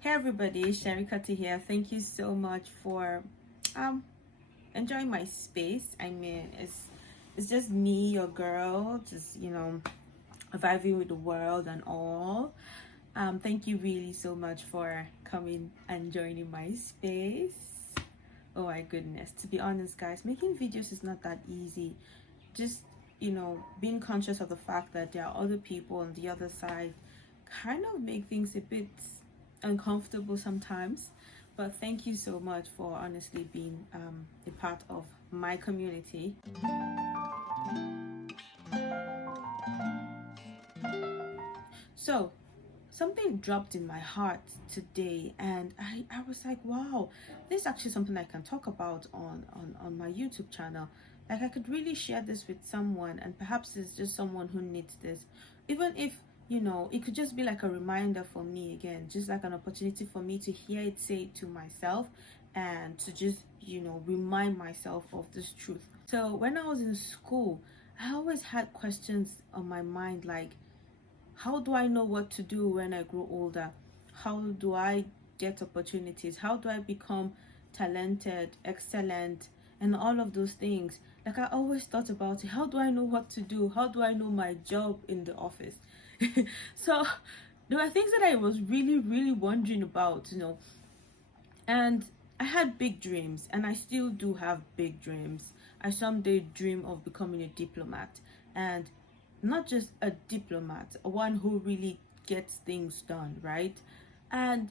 Hey everybody, Sherry Cutty here. Thank you so much for um enjoying my space. I mean, it's just me, your girl, just vibing with the world and all. Thank you really so much for coming and joining my space. Oh my goodness. To be honest, guys, making videos is not that easy. Just being conscious of the fact that there are other people on the other side kind of make things a bit uncomfortable sometimes. But thank you so much for honestly being a part of my community. So something dropped in my heart today, and I was like, wow, this is actually something I can talk about on my YouTube channel. Like, I could really share this with someone, and perhaps it's just someone who needs this, even if it could just be like a reminder for me, again, just like an opportunity for me to hear it, say it to myself, and to just remind myself of this truth. So when I was in school, I always had questions on my mind, like, how do I know what to do when I grow older? How do I get opportunities? How do I become talented, excellent, and all of those things? Like, I always thought about it. How do I know what to do? How do I know my job in the office? So there were things that I was really, really wondering about, and I had big dreams, and I still do have big dreams. I someday dream of becoming a diplomat, and not just a diplomat, one who really gets things done, right? And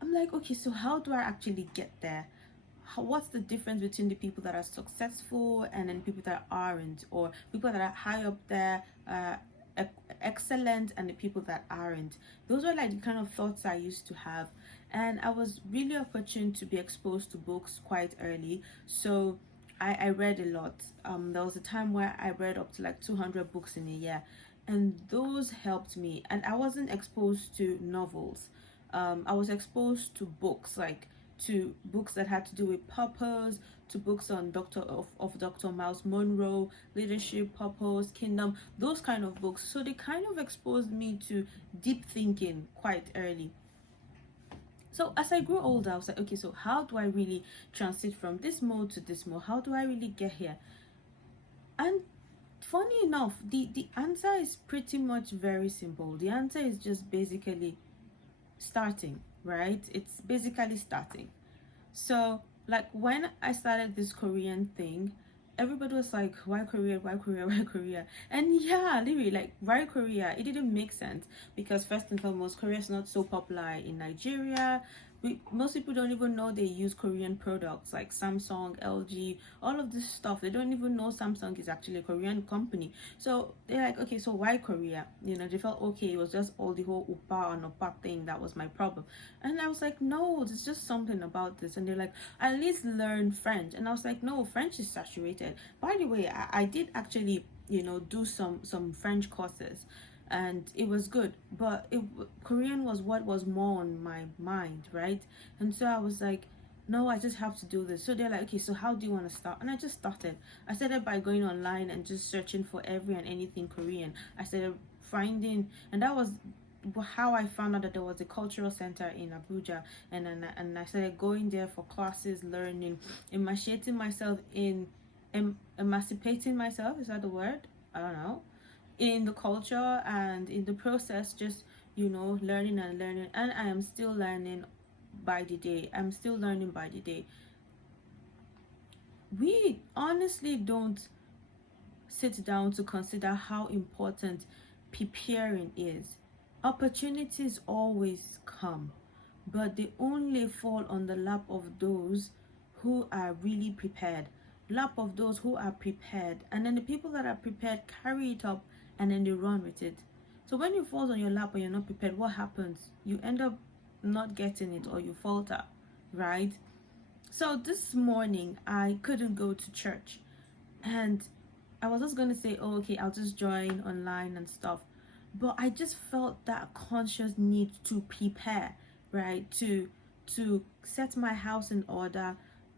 I'm like, okay, so how do I actually get there? What's the difference between the people that are successful and then people that aren't, or people that are high up there, excellent, and the people that aren't? Those were like the kind of thoughts I used to have, and I was really opportune to be exposed to books quite early. So I read a lot. There was a time where I read up to like 200 books in a year, and those helped me. And I wasn't exposed to novels. I was exposed to books, like to books that had to do with purpose, to books on Dr. Miles Monroe, leadership, purpose, kingdom, those kind of books. So they kind of exposed me to deep thinking quite early. So as I grew older, I was like, okay, so how do I really transit from this mode to this mode? How do I really get here? And funny enough, the answer is pretty much very simple. The answer is just basically starting, right? It's basically starting. So like when I started this Korean thing, everybody was like, why Korea, why Korea, why Korea? And yeah, literally, like, why Korea? It didn't make sense because first and foremost, Korea is not so popular in Nigeria. Most people don't even know they use Korean products like Samsung, LG, all of this stuff. They don't even know Samsung is actually a Korean company. So they're like, okay, so why Korea? They felt okay. It was just all the whole Upa and Opa thing that was my problem. And I was like, no, there's just something about this. And they're like, at least learn French. And I was like, no, French is saturated. By the way, I did actually do some French courses, and it was good, but Korean was what was more on my mind, right? And so I was like, no, I just have to do this. So they're like, okay, so how do you want to start? And I just started. I started by going online and just searching for every and anything Korean. I started finding, and that was how I found out that there was a cultural center in Abuja, and I started going there for classes, learning, emancipating myself in emancipating myself, is that the word? I don't know, in the culture, and in the process, just learning and learning. And I am still learning by the day. I'm still learning by the day. We honestly don't sit down to consider how important preparing is. Opportunities always come, but they only fall on the lap of those who are really prepared. Lap of those who are prepared, and then the people that are prepared carry it up, and then they run with it. So when it falls on your lap and you're not prepared, what happens? You end up not getting it, or you falter, right? So this morning I couldn't go to church, and I was just gonna say, oh, okay, I'll just join online and stuff. But I just felt that conscious need to prepare, right? To set my house in order,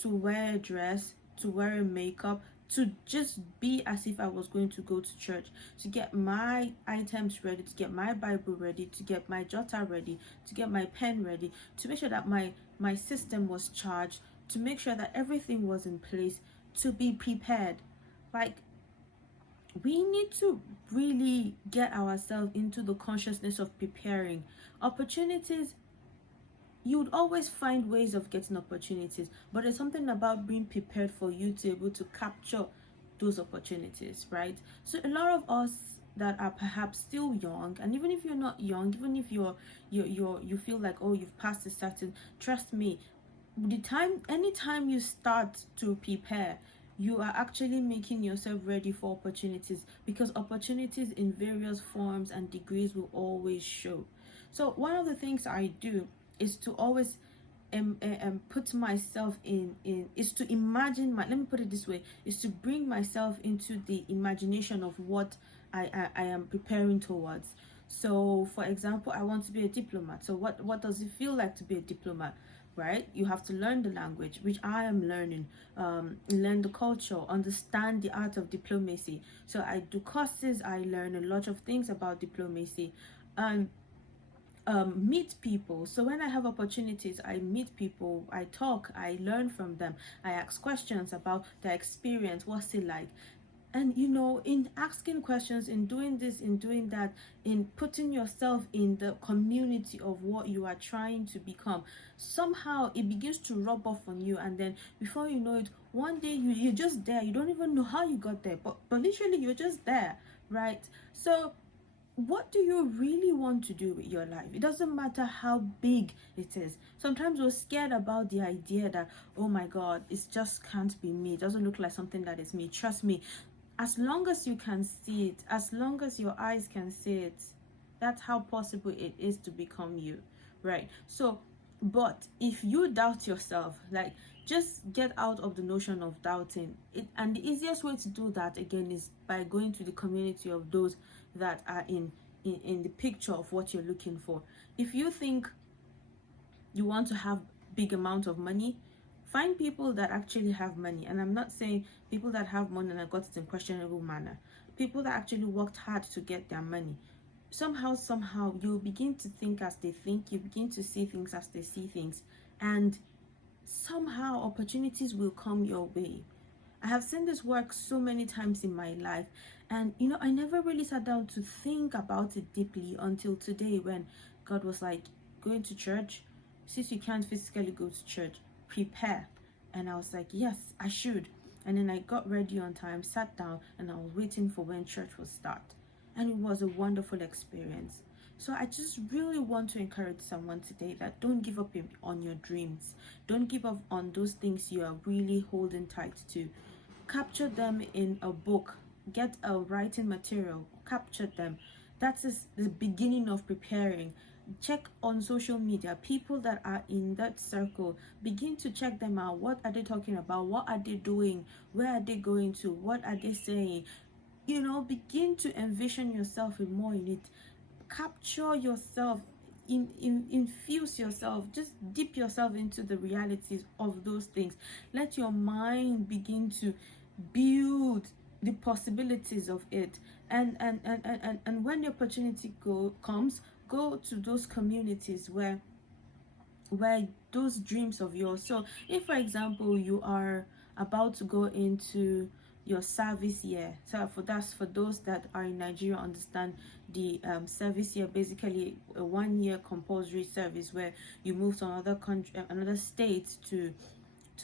to wear a dress, to wear a makeup, to just be as if I was going to go to church, to get my items ready, to get my Bible ready, to get my jotter ready, to get my pen ready, to make sure that my system was charged, to make sure that everything was in place, to be prepared. Like, we need to really get ourselves into the consciousness of preparing. Opportunities, you would always find ways of getting opportunities, but there's something about being prepared for you to be able to capture those opportunities, right? So a lot of us that are perhaps still young, and even if you're not young, even if you feel like, oh, you've passed a certain, trust me, the time anytime you start to prepare, you are actually making yourself ready for opportunities, because opportunities in various forms and degrees will always show. So one of the things I do is to always put myself in is to imagine my, let me put it this way, is to bring myself into the imagination of what I am preparing towards. So for example, I want to be a diplomat. So what does it feel like to be a diplomat? Right, you have to learn the language, which I am learning, learn the culture, understand the art of diplomacy. So I do courses, I learn a lot of things about diplomacy, and meet people. So when I have opportunities, I meet people, I talk, I learn from them, I ask questions about their experience, what's it like. And in asking questions, in doing this, in doing that, in putting yourself in the community of what you are trying to become, somehow it begins to rub off on you, and then before you know it, one day you're just there. You don't even know how you got there, but literally you're just there, right? So what do you really want to do with your life? It doesn't matter how big it is. Sometimes we're scared about the idea that, oh my god, it just can't be me, it doesn't look like something that is me. Trust me, as long as you can see it, as long as your eyes can see it, that's how possible it is to become you, right? So, but if you doubt yourself, like, just get out of the notion of doubting it. And the easiest way to do that, again, is by going to the community of those that are in the picture of what you're looking for. If you think you want to have big amount of money, find people that actually have money. And I'm not saying people that have money and I got it in questionable manner. People that actually worked hard to get their money. Somehow you begin to think as they think, you begin to see things as they see things, and somehow opportunities will come your way. I have seen this work so many times in my life, and I never really sat down to think about it deeply until today, when God was like, going to church, since you can't physically go to church, prepare. And I was like, yes, I should. And then I got ready on time, sat down, and I was waiting for when church would start, and it was a wonderful experience. So I just really want to encourage someone today that don't give up on your dreams. Don't give up on those things you are really holding tight to. Capture them in a book. Get a writing material. Capture them. That is the beginning of preparing. Check on social media people that are in that circle. Begin to check them out. What are they talking about? What are they doing? Where are they going to? What are they saying? Begin to envision yourself more in it. Capture yourself, infuse yourself, just dip yourself into the realities of those things. Let your mind begin to build the possibilities of it. And when the opportunity comes, go to those communities where those dreams of yours. So if, for example, you are about to go into your service year, so for those that are in Nigeria, understand the service year, basically a 1 year compulsory service where you move to another country, another state, to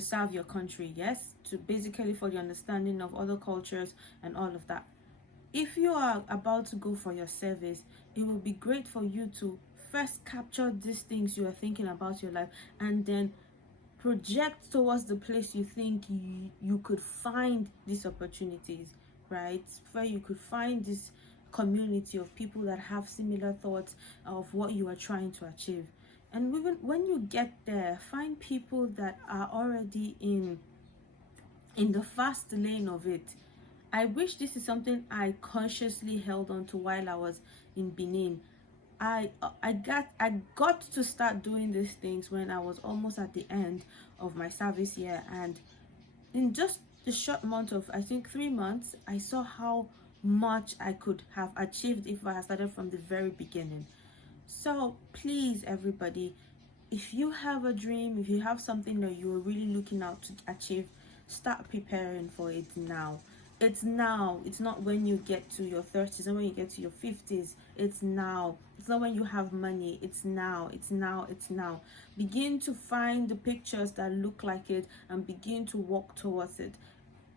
serve your country, yes, to basically for the understanding of other cultures and all of that. If you are about to go for your service, it will be great for you to first capture these things you are thinking about your life, and then project towards the place you think you could find these opportunities, right? Where you could find this community of people that have similar thoughts of what you are trying to achieve. And even when you get there, find people that are already in the fast lane of it. I wish this is something I consciously held on to while I was in Benin. I got to start doing these things when I was almost at the end of my service year, and in just the short amount of, I think, 3 months, I saw how much I could have achieved if I had started from the very beginning. So please, everybody, if you have a dream, if you have something that you are really looking out to achieve, start preparing for it now. It's now. It's not when you get to your 30s, not when you get to your 50s. It's now. It's not when you have money. It's now. It's now. It's now. Begin to find the pictures that look like it and begin to walk towards it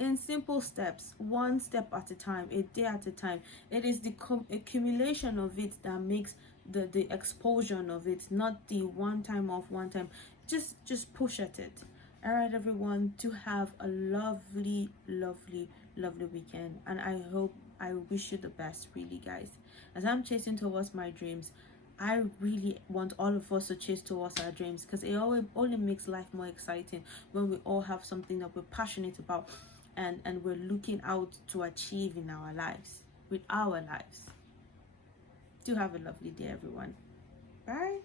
in simple steps, one step at a time, a day at a time. It is the accumulation of it that makes the explosion of it, not the one time off, one time. Just push at it. All right, everyone, to have a lovely, lovely, lovely weekend, and I wish you the best, really, guys. As I'm chasing towards my dreams, I really want all of us to chase towards our dreams, because it only makes life more exciting when we all have something that we're passionate about, and we're looking out to achieve in our lives, with our lives. Do have a lovely day, everyone. Bye.